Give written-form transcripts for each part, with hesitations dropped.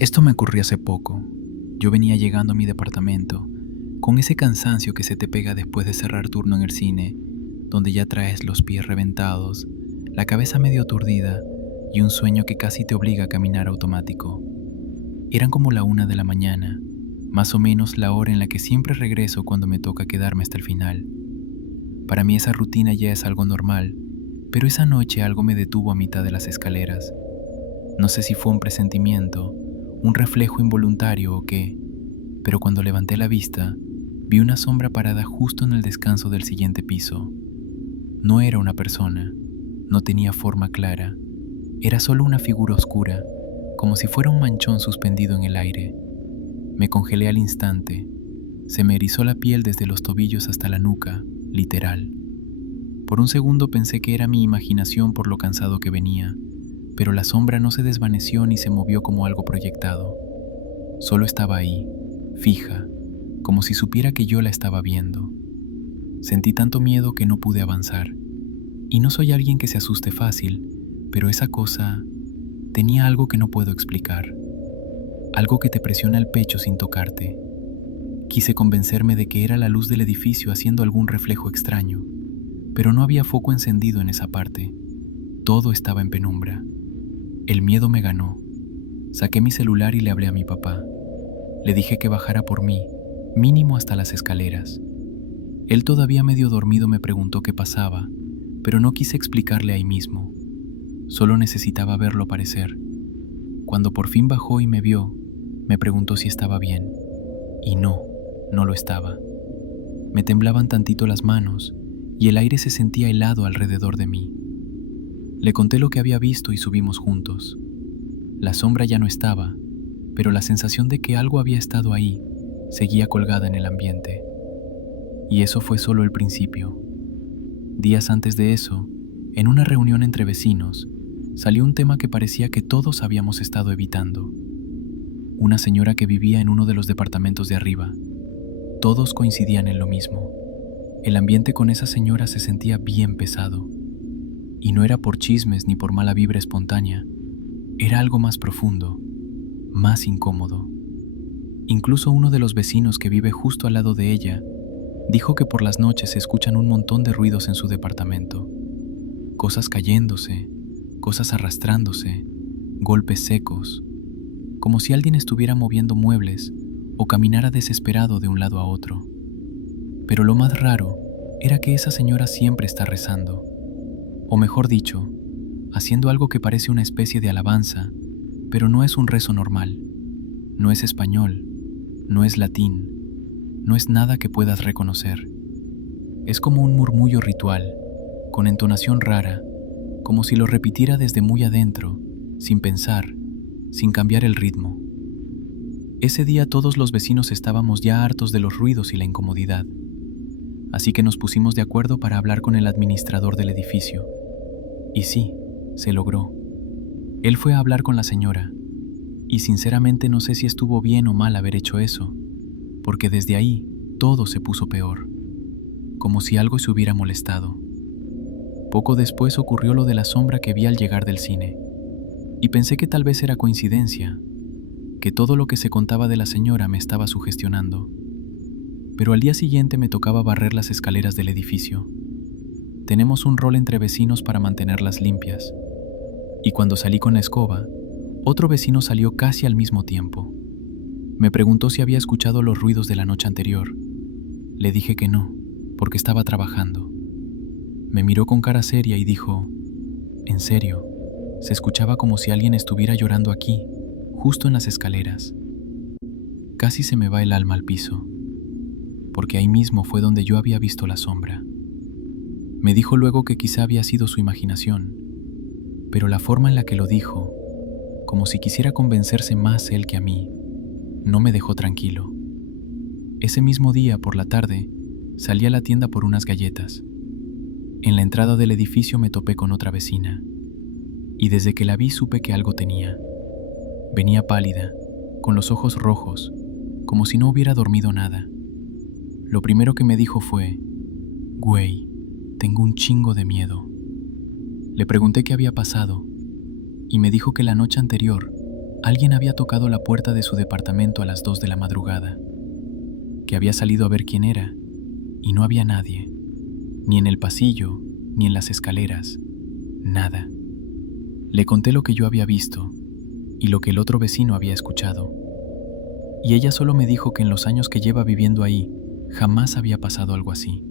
Esto me ocurrió hace poco. Yo venía llegando a mi departamento, con ese cansancio que se te pega después de cerrar turno en el cine, donde ya traes los pies reventados, la cabeza medio aturdida y un sueño que casi te obliga a caminar automático. Eran como la 1 de la mañana, más o menos la hora en la que siempre regreso cuando me toca quedarme hasta el final. Para mí esa rutina ya es algo normal, pero esa noche algo me detuvo a mitad de las escaleras. No sé si fue un presentimiento, un reflejo involuntario o qué, pero cuando levanté la vista, vi una sombra parada justo en el descanso del siguiente piso. No era una persona, no tenía forma clara, era solo una figura oscura, como si fuera un manchón suspendido en el aire. Me congelé al instante, se me erizó la piel desde los tobillos hasta la nuca, literal. Por un segundo pensé que era mi imaginación por lo cansado que venía, pero la sombra no se desvaneció ni se movió como algo proyectado. Solo estaba ahí, fija, como si supiera que yo la estaba viendo. Sentí tanto miedo que no pude avanzar. Y no soy alguien que se asuste fácil, pero esa cosa tenía algo que no puedo explicar. Algo que te presiona el pecho sin tocarte. Quise convencerme de que era la luz del edificio haciendo algún reflejo extraño, pero no había foco encendido en esa parte. Todo estaba en penumbra. El miedo me ganó. Saqué mi celular y le hablé a mi papá. Le dije que bajara por mí, mínimo hasta las escaleras. Él todavía medio dormido me preguntó qué pasaba, pero no quise explicarle ahí mismo. Solo necesitaba verlo aparecer. Cuando por fin bajó y me vio, me preguntó si estaba bien. Y no lo estaba. Me temblaban tantito las manos y el aire se sentía helado alrededor de mí. Le conté lo que había visto y subimos juntos. La sombra ya no estaba, pero la sensación de que algo había estado ahí seguía colgada en el ambiente. Y eso fue solo el principio. Días antes de eso, en una reunión entre vecinos, salió un tema que parecía que todos habíamos estado evitando. Una señora que vivía en uno de los departamentos de arriba. Todos coincidían en lo mismo. El ambiente con esa señora se sentía bien pesado. Y no era por chismes ni por mala vibra espontánea. Era algo más profundo, más incómodo. Incluso uno de los vecinos que vive justo al lado de ella dijo que por las noches se escuchan un montón de ruidos en su departamento. Cosas cayéndose, cosas arrastrándose, golpes secos, como si alguien estuviera moviendo muebles o caminara desesperado de un lado a otro. Pero lo más raro era que esa señora siempre está rezando, o mejor dicho, haciendo algo que parece una especie de alabanza, pero no es un rezo normal, no es español, no es latín, no es nada que puedas reconocer. Es como un murmullo ritual, con entonación rara, como si lo repitiera desde muy adentro, sin pensar, sin cambiar el ritmo. Ese día todos los vecinos estábamos ya hartos de los ruidos y la incomodidad, así que nos pusimos de acuerdo para hablar con el administrador del edificio. Y sí, se logró. Él fue a hablar con la señora, y sinceramente no sé si estuvo bien o mal haber hecho eso, porque desde ahí todo se puso peor, como si algo se hubiera molestado. Poco después ocurrió lo de la sombra que vi al llegar del cine, y pensé que tal vez era coincidencia, que todo lo que se contaba de la señora me estaba sugestionando. Pero al día siguiente me tocaba barrer las escaleras del edificio. Tenemos un rol entre vecinos para mantenerlas limpias, y cuando salí con la escoba, otro vecino salió casi al mismo tiempo. Me preguntó si había escuchado los ruidos de la noche anterior. Le dije que no, porque estaba trabajando. Me miró con cara seria y dijo, «En serio, se escuchaba como si alguien estuviera llorando aquí, justo en las escaleras». Casi se me va el alma al piso, porque ahí mismo fue donde yo había visto la sombra. Me dijo luego que quizá había sido su imaginación, pero la forma en la que lo dijo, como si quisiera convencerse más él que a mí, no me dejó tranquilo. Ese mismo día, por la tarde, salí a la tienda por unas galletas. En la entrada del edificio me topé con otra vecina, y desde que la vi supe que algo tenía. Venía pálida, con los ojos rojos, como si no hubiera dormido nada. Lo primero que me dijo fue, «Güey, tengo un chingo de miedo». Le pregunté qué había pasado, y me dijo que la noche anterior Alguien había tocado la puerta de su departamento a las 2 de la madrugada, que había salido a ver quién era, y no había nadie, ni en el pasillo, ni en las escaleras, nada. Le conté lo que yo había visto y lo que el otro vecino había escuchado, y ella solo me dijo que en los años que lleva viviendo ahí jamás había pasado algo así,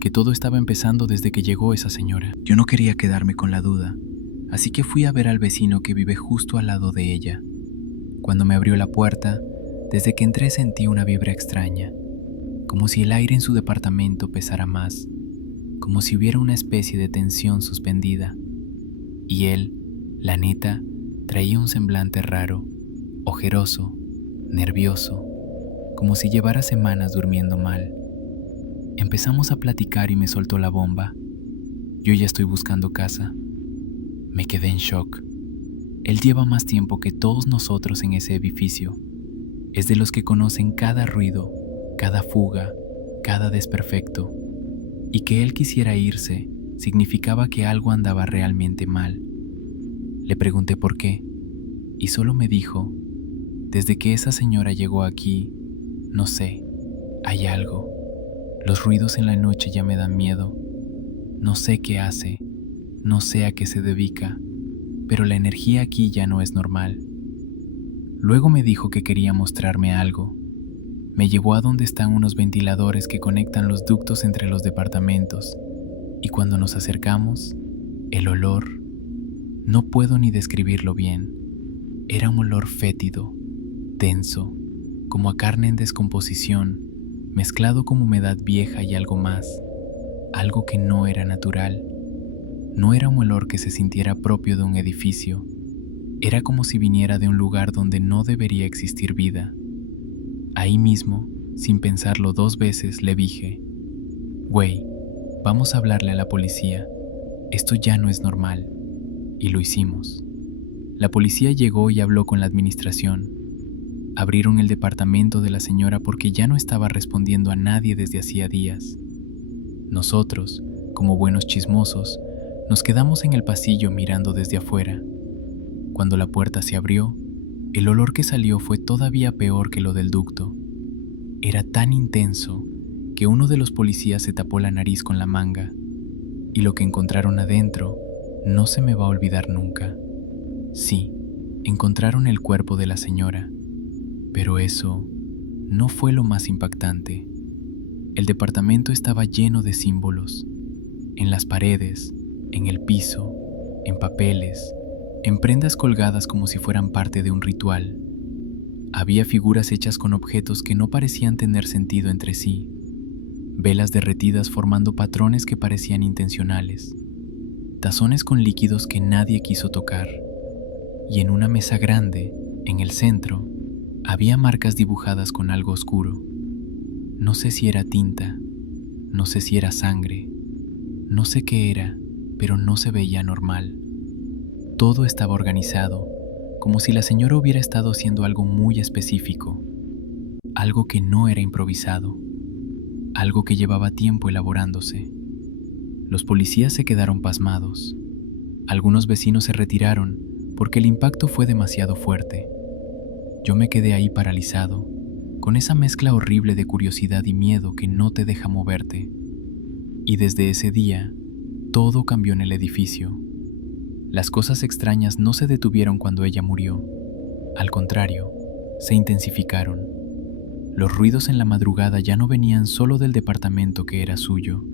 que todo estaba empezando desde que llegó esa señora. Yo no quería quedarme con la duda, así que fui a ver al vecino que vive justo al lado de ella. Cuando me abrió la puerta, desde que entré sentí una vibra extraña, como si el aire en su departamento pesara más, como si hubiera una especie de tensión suspendida. Y él, la neta, traía un semblante raro, ojeroso, nervioso, como si llevara semanas durmiendo mal. Empezamos a platicar y me soltó la bomba. Yo ya estoy buscando casa. Me quedé en shock. Él lleva más tiempo que todos nosotros en ese edificio. Es de los que conocen cada ruido, cada fuga, cada desperfecto. Y que él quisiera irse significaba que algo andaba realmente mal. Le pregunté por qué, y solo me dijo, desde que esa señora llegó aquí, no sé, hay algo. Los ruidos en la noche ya me dan miedo. No sé qué hace, no sé a qué se dedica, pero la energía aquí ya no es normal. Luego me dijo que quería mostrarme algo. Me llevó a donde están unos ventiladores que conectan los ductos entre los departamentos, y cuando nos acercamos, el olor, no puedo ni describirlo bien, era un olor fétido, denso, como a carne en descomposición, mezclado con humedad vieja y algo más, algo que no era natural. No era un olor que se sintiera propio de un edificio, era como si viniera de un lugar donde no debería existir vida. Ahí mismo, sin pensarlo 2 veces, le dije, «Güey, vamos a hablarle a la policía, esto ya no es normal», y lo hicimos. La policía llegó y habló con la administración. Abrieron el departamento de la señora porque ya no estaba respondiendo a nadie desde hacía días. Nosotros, como buenos chismosos, nos quedamos en el pasillo mirando desde afuera. Cuando la puerta se abrió, el olor que salió fue todavía peor que lo del ducto. Era tan intenso que uno de los policías se tapó la nariz con la manga, y lo que encontraron adentro no se me va a olvidar nunca. Sí, encontraron el cuerpo de la señora, pero eso no fue lo más impactante. El departamento estaba lleno de símbolos, en las paredes, en el piso, en papeles, en prendas colgadas como si fueran parte de un ritual. Había figuras hechas con objetos que no parecían tener sentido entre sí, velas derretidas formando patrones que parecían intencionales, tazones con líquidos que nadie quiso tocar, y en una mesa grande, en el centro, había marcas dibujadas con algo oscuro. No sé si era tinta, no sé si era sangre, no sé qué era, pero no se veía normal. Todo estaba organizado, como si la señora hubiera estado haciendo algo muy específico, algo que no era improvisado, algo que llevaba tiempo elaborándose. Los policías se quedaron pasmados. Algunos vecinos se retiraron porque el impacto fue demasiado fuerte. Yo me quedé ahí paralizado, con esa mezcla horrible de curiosidad y miedo que no te deja moverte. Y desde ese día, todo cambió en el edificio. Las cosas extrañas no se detuvieron cuando ella murió. Al contrario, se intensificaron. Los ruidos en la madrugada ya no venían solo del departamento que era suyo.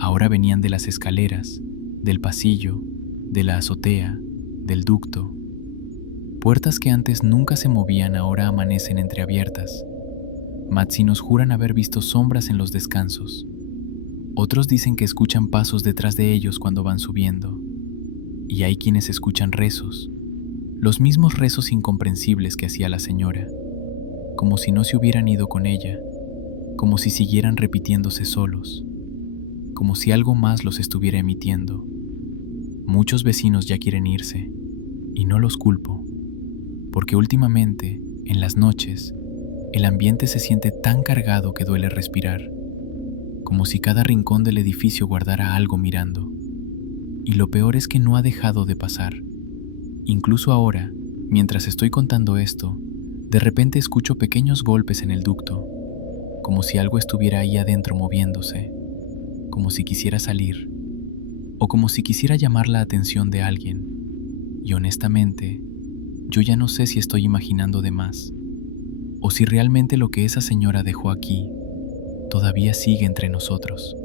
Ahora venían de las escaleras, del pasillo, de la azotea, del ducto. Puertas que antes nunca se movían ahora amanecen entreabiertas. Matsi nos juran haber visto sombras en los descansos. Otros dicen que escuchan pasos detrás de ellos cuando van subiendo. Y hay quienes escuchan rezos, los mismos rezos incomprensibles que hacía la señora, como si no se hubieran ido con ella, como si siguieran repitiéndose solos, como si algo más los estuviera emitiendo. Muchos vecinos ya quieren irse, y no los culpo, porque últimamente, en las noches, el ambiente se siente tan cargado que duele respirar, como si cada rincón del edificio guardara algo mirando. Y lo peor es que no ha dejado de pasar. Incluso ahora, Mientras estoy contando esto, de repente escucho pequeños golpes en el ducto, como si algo estuviera ahí adentro moviéndose, como si quisiera salir, o como si quisiera llamar la atención de alguien. Y honestamente, yo ya no sé si estoy imaginando de más, o si realmente lo que esa señora dejó aquí todavía sigue entre nosotros.